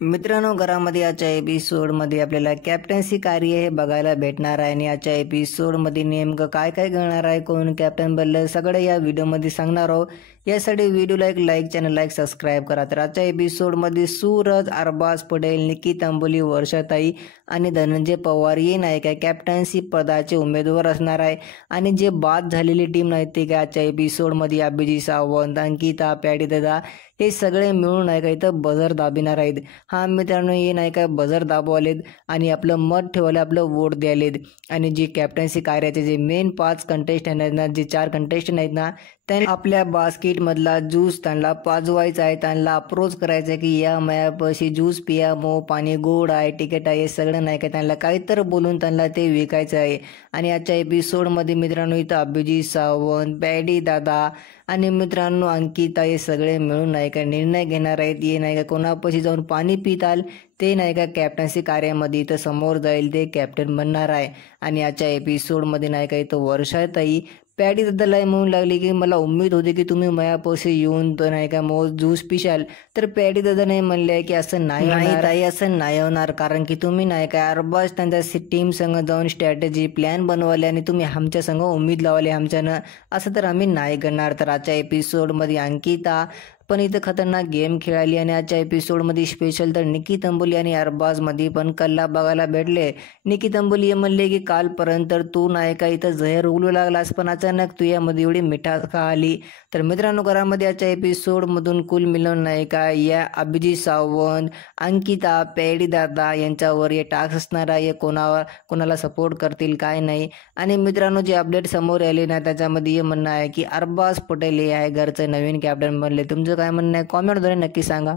मित्रांनो, घरामध्ये आजच्या एपिसोडमध्ये आपल्याला कॅप्टन्सी कार्य हे बघायला भेटणार आहे आणि आजच्या एपिसोडमध्ये नेमकं काय काय घडणार आहे, कोण कॅप्टन बनलं, सगळं या व्हिडिओमध्ये सांगणार आहोत। यासाठी व्हिडिओला एक लाईक, चॅनलला एक सबस्क्राईब करा। तर आजच्या एपिसोडमध्ये सूरज, अरबाज पटेल, निकी तंबोली, वर्षाताई आणि धनंजय पवार हे नाही काय कॅप्टन्सी पदाचे उमेदवार असणार आहे। आणि जे बाद झालेली टीम नाही ते काय आजच्या एपिसोडमध्ये अभिजित सावंत, अंकिता, पॅडी दादा हे सगळे मिळून नाही का इथं बझर दाबिणार आहेत। हा मित्रांनो, हे नाही काय बझर दाबवालेत आणि आपलं मत ठेवायला, आपलं वोट द्यायलेत। आणि जे कॅप्टन्सी कार्याचे जे मेन 5 कंटेस्टंट आहेत ना, जे 4 कंटेस्टंट आहेत ना, त्यांनी आपल्या बास्केटमधला ज्यूस त्यांना पाजवायचा आहे, त्यांना अप्रोच करायचं आहे की या मायापाशी ज्यूस पिया, मो पाणी गोड आहे, तिकीट आहे, हे सगळं नाही का त्यांना काहीतरी बोलून त्यांना ते विकायचं आहे। आणि आजच्या एपिसोडमध्ये मित्रांनो इथं अभिजित सावंत, पॅडी दादा आणि मित्रांनो अंकिता हे सगळे मिळून नाही का निर्णय घेणार आहेत। हे नाही का कोणापाशी जाऊन पाणी पिताल ते नाही का कॅप्टन्सी कार्यामध्ये इथं समोर जाईल, ते कॅप्टन बनणार आहे। आणि आजच्या एपिसोडमध्ये नाही का इथं वर्षाताई पॅडी दादाला म्हणून लागली की मला उम्मीद होती की तुम्ही मायापाशी येऊन तर नाही का मग ज्यूस पिशाल। तर पॅडी दादाने म्हणले की असं नाही ताई, असं नाही होणार, कारण की तुम्ही नाही का अरबाज त्यांच्या टीम संग जाऊन स्ट्रॅटेजी प्लॅन बनवले आणि तुम्ही आमच्या संग उम्मीद लावले आमच्यानं, असं तर आम्ही नाही करणार। तर आजच्या एपिसोडमध्ये अंकिता पण इथं खतरनाक गेम खेळाली आणि आजच्या एपिसोडमध्ये स्पेशल तर निकी तंबोली आणि अरबाजमध्ये पण कल्ला बघायला भेटले। निकी तंबोली म्हणले की कालपर्यंत तू नाही का इथं जहर उगलू लागलास, पण अचानक तू यामध्ये एवढी मिठास का आली। तर मित्रांनो, घरामध्ये आजच्या एपिसोडमधून कुल मिळून नाही का या अभिजित सावंत, अंकिता, पॅडी दादा यांच्यावर हे टास्क असणार आहे, कोणाला सपोर्ट करतील काय नाही। आणि मित्रांनो, जे अपडेट समोर आले ना त्याच्यामध्ये हे म्हणणं आहे की अरबाज पटेल हे आहे घरचं नवीन कॅप्टन बनले। तुमचं काय म्हणणं आहे कॉमेंटद्वारे नक्की सांगा।